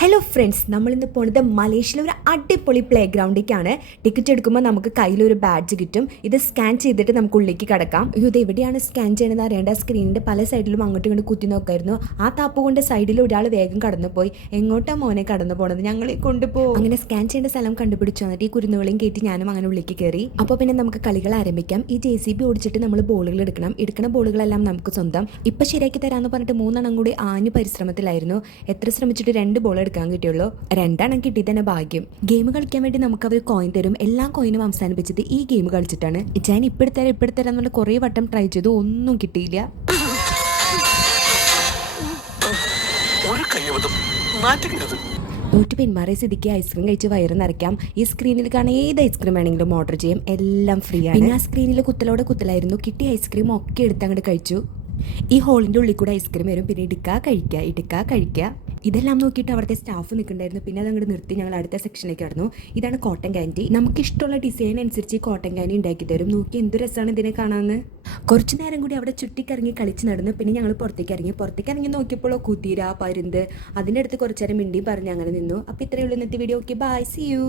Hello friends, നമ്മളിന്ന് പോണത് മലേഷ്യയിലെ ഒരു അടിപൊളി പ്ലേ ഗ്രൗണ്ടിലേക്കാണ്. ടിക്കറ്റ് എടുക്കുമ്പോൾ നമുക്ക് കയ്യിലൊരു ബാഡ്ജ് കിട്ടും. ഇത് സ്കാൻ ചെയ്തിട്ട് നമുക്ക് ഉള്ളിലേക്ക് കടക്കാം. ഇത് എവിടെയാണ് സ്കാൻ ചെയ്യണമെന്ന് അറിയേണ്ട. സ്ക്രീനിൻ്റെ പല സൈഡിലും അങ്ങോട്ടും ഇങ്ങോട്ട് കുത്തി നോക്കായിരുന്നു. ആ താപ്പ് കൊണ്ട് സൈഡിൽ ഒരാൾ വേഗം കടന്നു പോയി. എങ്ങോട്ടാ മോനെ കടന്നു പോണത്, ഞങ്ങളെ കൊണ്ടുപോകും. അങ്ങനെ സ്കാൻ ചെയ്യേണ്ട സ്ഥലം കണ്ടുപിടിച്ചു. എന്നിട്ട് ഈ കുരുന്നുകളെയും കയറ്റി ഞാനും അങ്ങനെ ഉള്ളിലേക്ക് കയറി. അപ്പോൾ പിന്നെ നമുക്ക് കളികൾ ആരംഭിക്കാം. ഈ JCB ഓടിച്ചിട്ട് നമ്മൾ ബോളുകൾ എടുക്കണ ബോളുകളെല്ലാം നമുക്ക് സ്വന്തം. ഇപ്പം ശരിയാക്കി തരാമെന്ന് പറഞ്ഞിട്ട് 3 കൂടി ആഞ്ഞു പരിശ്രമത്തിലായിരുന്നു. എത്ര ശ്രമിച്ചിട്ട് 2 ബോൾ എടുക്കാൻ കിട്ടിയുള്ളൂ. 2 കിട്ടി തന്നെ ഭാഗ്യം. ഗെയിം കളിക്കാൻ വേണ്ടി നമുക്ക് അവർ കോയിൻ തരും. എല്ലാ കോയിനും അവസാനിപ്പിച്ചത് ഈ ഗെയിം കളിച്ചിട്ടാണ്. ഞാൻ ഇപ്പോഴത്തരാം എന്നുള്ള കുറേ വട്ടം ട്രൈ ചെയ്തു, ഒന്നും കിട്ടിയില്ല. തോറ്റ് പിന്മാറിയ സ്ഥിതിക്ക് ഐസ്ക്രീം കഴിച്ച് വയറ് നിറയ്ക്കാം. ഈ സ്ക്രീനിൽ കാണാൻ ഏത് ഐസ്ക്രീം വേണമെങ്കിലും ഓർഡർ ചെയ്യാം. എല്ലാം ഫ്രീ ആണ്. പിന്നെ ആ സ്ക്രീനിൽ കുത്തലായിരുന്നു. കിട്ടിയ ഐസ്ക്രീം ഒക്കെ എടുത്ത് അങ്ങോട്ട് കഴിച്ചു. ഈ ഹോളിൻ്റെ ഉള്ളിൽ കൂടെ ഐസ്ക്രീം വരും. പിന്നെ ഇടുക്കാ കഴിക്കുക. ഇതെല്ലാം നോക്കിയിട്ട് അവിടുത്തെ സ്റ്റാഫ് നിൽക്കുന്നുണ്ടായിരുന്നു. പിന്നെ അത് അങ്ങോട്ട് നിർത്തി ഞങ്ങൾ അടുത്ത സെക്ഷനിലേക്ക് കടന്നു. ഇതാണ് കോട്ടൺ ക്യാൻഡി. നമുക്ക് ഇഷ്ടമുള്ള ഡിസൈൻ അനുസരിച്ച് ഈ കോട്ടൺ ക്യാൻഡി ഉണ്ടാക്കി തരും. നോക്കി എന്ത് രസമാണ് ഇതിനെ കാണാമെന്ന്. കുറച്ച് നേരം കൂടി അവിടെ ചുറ്റിക്കറങ്ങി കളിച്ച് നടന്നു. പിന്നെ ഞങ്ങൾ പുറത്തേക്ക് ഇറങ്ങി നോക്കിയപ്പോൾ കുതിര, പരുന്ത്, അതിൻ്റെ അടുത്ത് കുറച്ച് നേരം മിണ്ടിയും പറഞ്ഞ് അങ്ങനെ നിന്നു. അപ്പോൾ ഇത്രയേ ഉള്ളൂ ഇന്നത്തെ video. Okay, bye, see U.